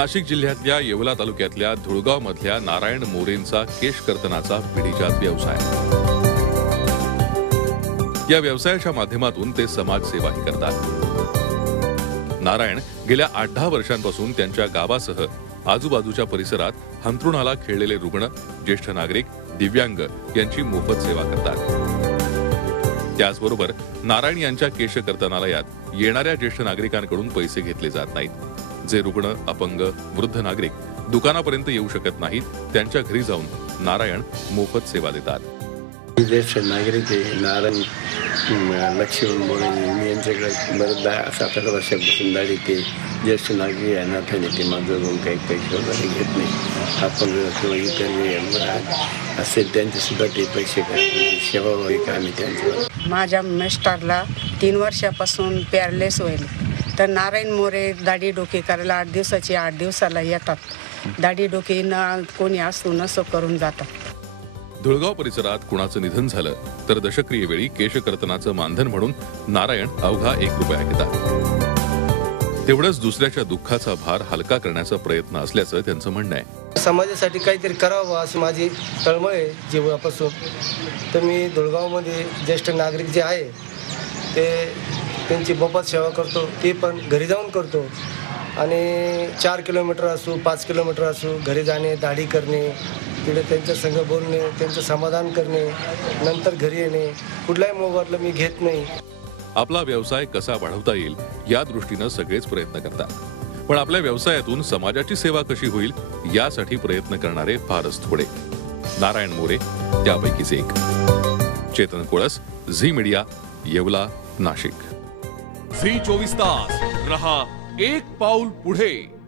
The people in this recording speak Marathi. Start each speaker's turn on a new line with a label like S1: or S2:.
S1: नाशिक जिल्ह्यातल्या येवला तालुक्यातल्या धुळगाव मधल्या नारायण मोरेंचा केश कर्तनाचा पिढीजात व्यवसाय. या व्यवसायाच्या माध्यमातून ते समाजसेवाही करतात. नारायण गेल्या आठ दहा वर्षांपासून त्यांच्या गावासह आजूबाजूच्या परिसरात हंतरुणाला खेळलेले रुग्ण ज्येष्ठ नागरिक दिव्यांग यांची मोफत सेवा करतात. त्याचबरोबर नारायण यांच्या केशकर्तनालयात येणाऱ्या ज्येष्ठ नागरिकांकडून पैसे घेतले जात नाहीत. जे रुग्ण अपंग वृद्ध नागरिक दुकानापर्यंत येऊ शकत नाहीत त्यांच्या घरी जाऊन नारायण मोफत सेवा देतात.
S2: ज्येष्ठ नागरिक आहे नारायण लक्ष्मण मोरे मी यांच्याकडे बरं दहा सात आठ वर्षापासून दाढी ते ज्येष्ठ नागरिक आहे नाथाने ते माझं काही पैसे वगैरे घेत नाही आपण किंवा इतर असेल त्यांचेसुद्धा ते पैसे काय सेवा वगैरे का आम्ही त्यांच्या
S3: माझ्या मिस्टरला तीन वर्षापासून पॅरलेस होईल तर नारायण मोरे दाढी डोके करायला आठ दिवसाची आठ दिवसाला येतात दाढी डोके न कोणी असू नसो करून जातात
S1: धुळगाव परिसरात कुणाचं निधन झालं तर दशक्रियेवेळी केशकर्तनाचं मानधन म्हणून नारायण अवघा एक रुपया घेतात. तेवढंच दुसऱ्याच्या दुःखाचा भार हलका करण्याचा प्रयत्न असल्याचं त्यांचं म्हणणं आहे.
S4: समाजासाठी काहीतरी करावं अशी माझी तळमळ आहे जीवनापासून. तर मी धुळगावमध्ये ज्येष्ठ नागरिक जे आहे ते त्यांची मोफत सेवा करतो ते पण घरी जाऊन करतो. आणि चार किलोमीटर असो पाच किलोमीटर असो घरी जाणे दाढी करणे तिथे त्यांच्या संग बोलणे त्यांचं समाधान करणे नंतर घरी येणे. कुठल्याही मोबाईलला मी घेत नाही.
S1: आपला व्यवसाय कसा वाढवता येईल या दृष्टीनं सगळेच प्रयत्न करतात. पण आपल्या व्यवसायातून समाजाची सेवा कशी होईल यासाठी प्रयत्न करणारे फारच थोडे. नारायण मोरे त्यापैकीच एक. Chetan Kolas Zee media Yeola Nashik. Zee चोवीस तास. रहा एक पाऊल पुढे.